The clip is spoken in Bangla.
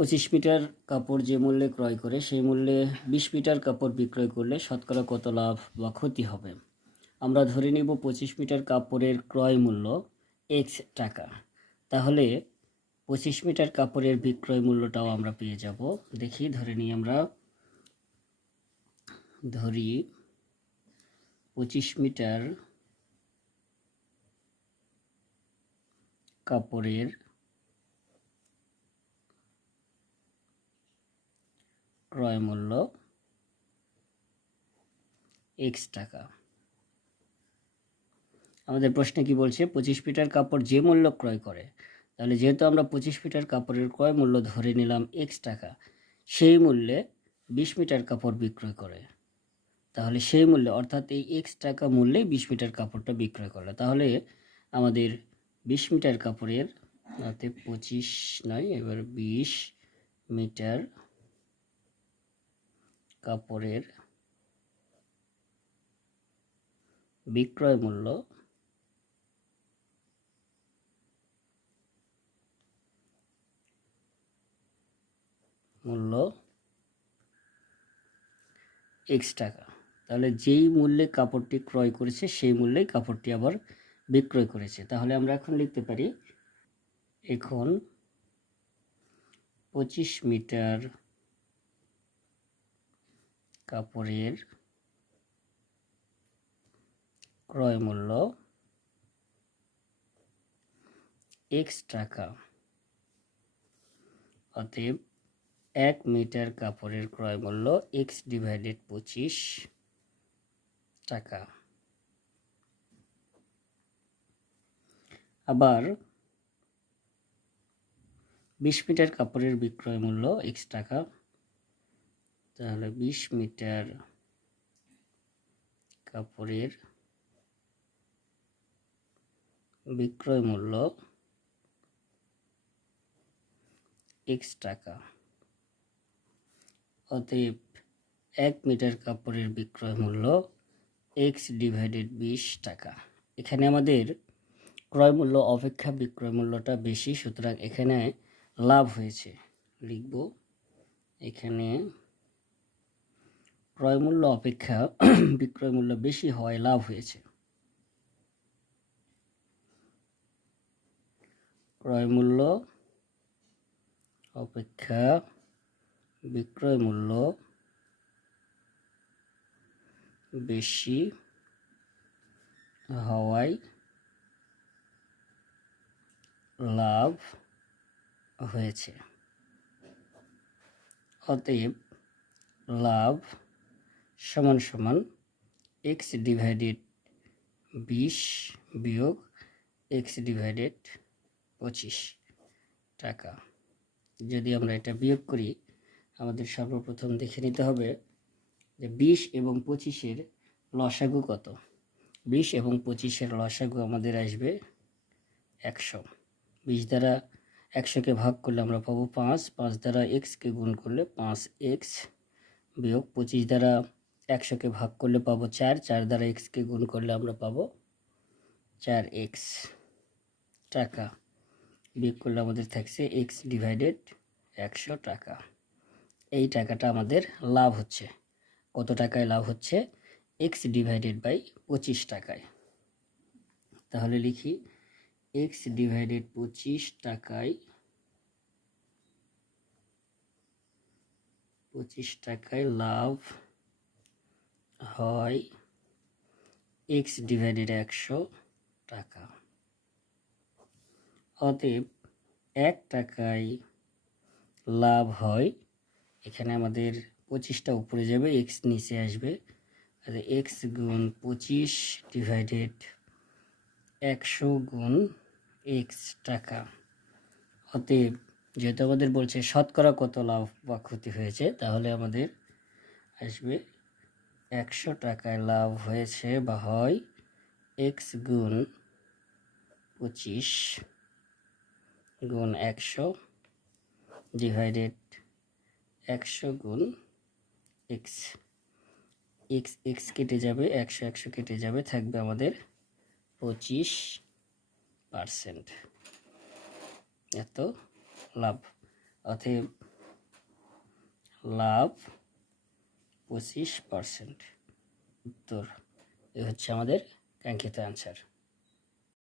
25 মিটার কাপড় যে মূল্যে ক্রয় করে সেই মূল্যে 20 মিটার কাপড় বিক্রয় করলে শতকরা কত লাভ বা ক্ষতি হবে। আমরা ধরে নিব 25 মিটার কাপড়ের ক্রয় মূল্য X টাকা। তাহলে 25 মিটার কাপড়ের বিক্রয় মূল্যটাও আমরা পেয়ে যাব। দেখি ধরে নিই আমরা ধরি 25 মিটার কাপড়ের ক্রয় মূল্য X টাকা। আমাদের প্রশ্নে কি বলছে 25 মিটার কাপড় যে মূল্য ক্রয় করে, তাহলে যেহেতু আমরা 25 মিটার কাপড়ের ক্রয় মূল্য ধরে নিলাম X টাকা, সেই মূল্যে 20 মিটার কাপড় বিক্রয় করে, তাহলে সেই মূল্যে অর্থাৎ এই X টাকা মূল্যে 20 মিটার কাপড়টা বিক্রয় করলো, তাহলে আমাদের 20 মিটার কাপড়ের 25 নয়, এবার 20 মিটার কাপড়ের বিক্রয় মূল্য X টাকা। তাহলে যেই মূল্যে কাপড়টি ক্রয় করেছে সেই মূল্যেই কাপড়টি আবার বিক্রয় করেছে। তাহলে আমরা এখন লিখতে পারি, এখন 25 মিটার কাপড়ের ক্রয় মূল্য X টাকা, অতএব 1 মিটার কাপড়ের ক্রয় মূল্য X/25 টাকা। আবার 20 মিটার কাপড়ের বিক্রয় মূল্য X টাকা, তাহলে 20 মিটার কাপড়ের বিক্রয় মূল্য X টাকা, অতএব 1 মিটার কাপড়ের বিক্রয় মূল্য X/20 টাকা। এখানে আমাদের ক্রয় মূল্য অপেক্ষা বিক্রয় মূল্যটা বেশি, সুতরাং এখানে লাভ হয়েছে। লিখব এখানে ক্রয় মূল্য অপেক্ষা বিক্রয় মূল্য বেশি হওয়ায় লাভ হয়েছে। ক্রয় মূল্য অপেক্ষা বিক্রয় মূল্য বেশি হওয়ায় লাভ হয়েছে। অতএব লাভ সমান সমান X/20 বিয়োগ X/25 টাকা। যদি আমরা এটা বিয়োগ করি, আমাদের সর্বপ্রথম দেখে নিতে হবে যে 20 এবং 25-এর লসাগু কত। 20 এবং 25-এর লসাগু আমাদের আসবে 100। 20 দ্বারা 100কে ভাগ করলে আমরা পাবো 5, 5 দ্বারা X-কে গুণ করলে 5X বিয়োগ 25 দ্বারা 100কে ভাগ করলে পাবো 4, 4 দ্বারা X-কে গুণ করলে আমরা পাবো 4X টাকা, বিয়োগ করলে আমাদের থাকছে X/100 টাকা। এই টাকাটা আমাদের লাভ হচ্ছে। কত টাকায় লাভ হচ্ছে? X/25 টাকায়। তাহলে লিখি X/25 টাকায় 25 টাকায় লাভ হয় X/100 টাকা। অতএব 1 টাকায় লাভ হয়, এখানে আমাদের 25টা উপরে যাবে, X নিচে আসবে, X গুণ 25 ডিভাইডেড 100 গুণ X টাকা। অতএব যেহেতু আমাদের বলছে শতকরা কত লাভ বা ক্ষতি হয়েছে, তাহলে আমাদের আসবে 100 টাকায় লাভ হয়েছে বা হয় X গুণ 25 গুণ 100 ডিভাইডেড 100 গুণ X। X কেটে যাবে, 100 কেটে যাবে, থাকবে আমাদের 25%। এত লাভ। অতএব লাভ 25%। উত্তর এ হচ্ছে আমাদের কাঙ্ক্ষিত অ্যান্সার।